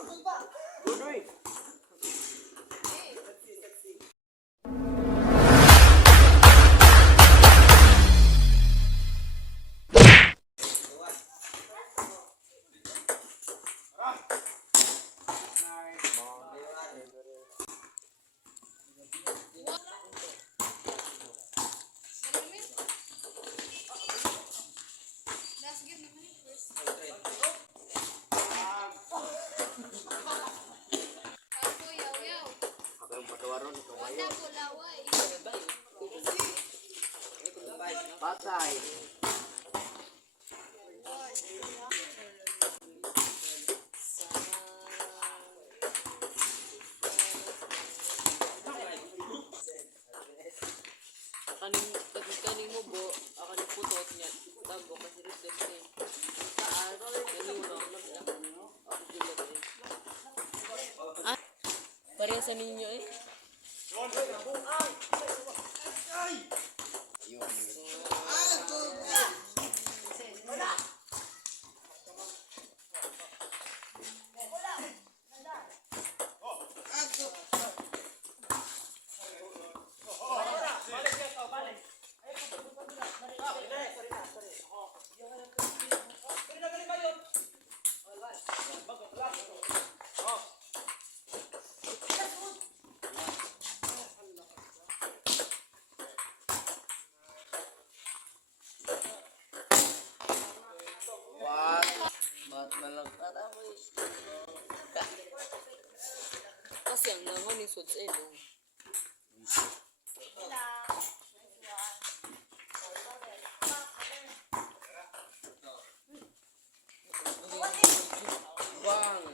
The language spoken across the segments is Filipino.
Uy! Patay. Kaning mo bo, akan yung putot niya. Tago kasi reflex eh. Taas, kaning mo na ako dila eh. Ah, pareha sa ninyo eh. Ba't malang tatapos? Kasi ang nangon ni Suds eh, no? Bang!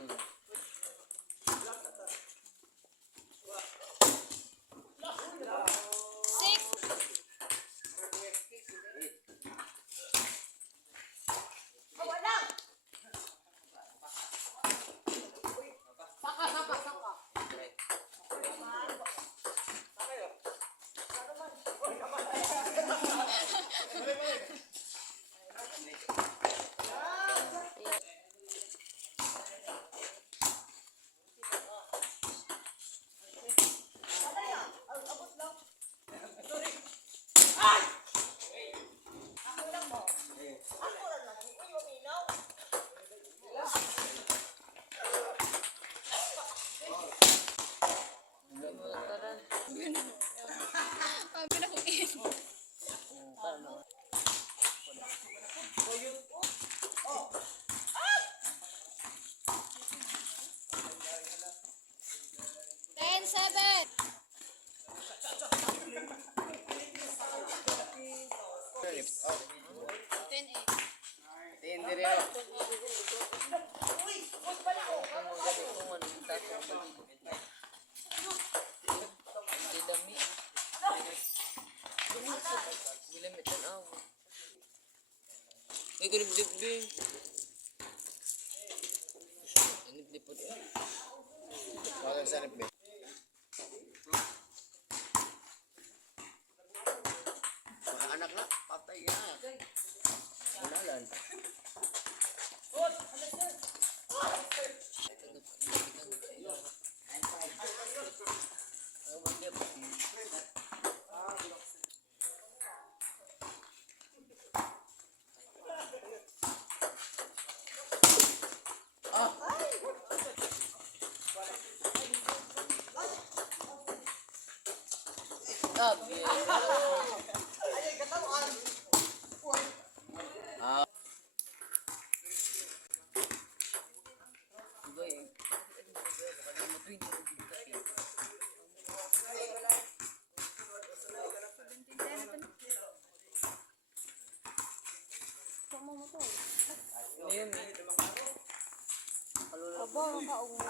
Ay, ganip-dip din. Ganip-dip po din. Bakit sa rip eh? Mga anak na, patay na. Unalan. Stop, yeah. Ayun eh. Aba, makaungo.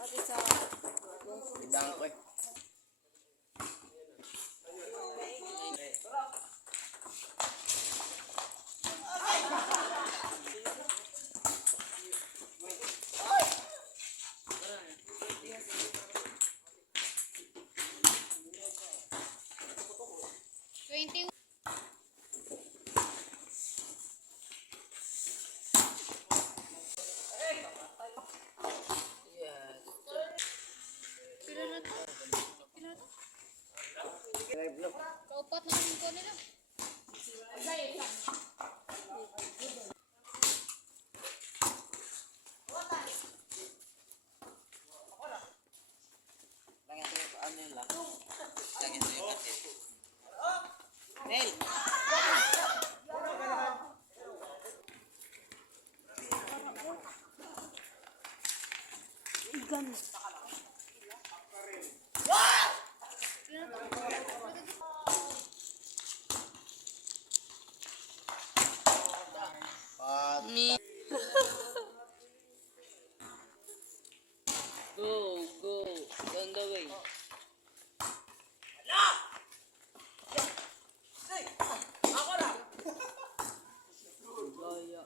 Ate sa... Idang ko eh. Upat na kami ko nila. Pat. Ni. Go, go. On the way. Gaya.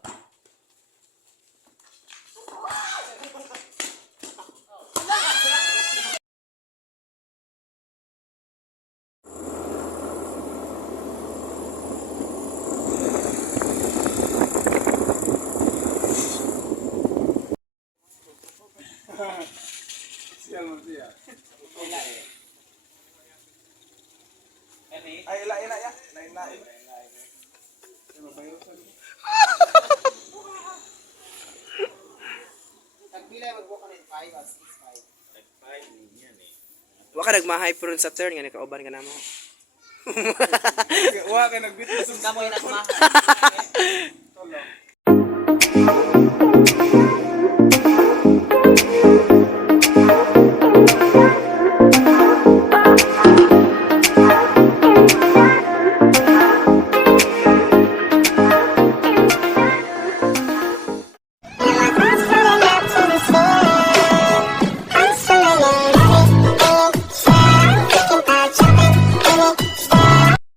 Ay, ila ya. Ila. Wa ka nagmahay pero sa turn nga nakauban ka namo. Wa kay nagbit. Kamoy nagmahal. Tolo.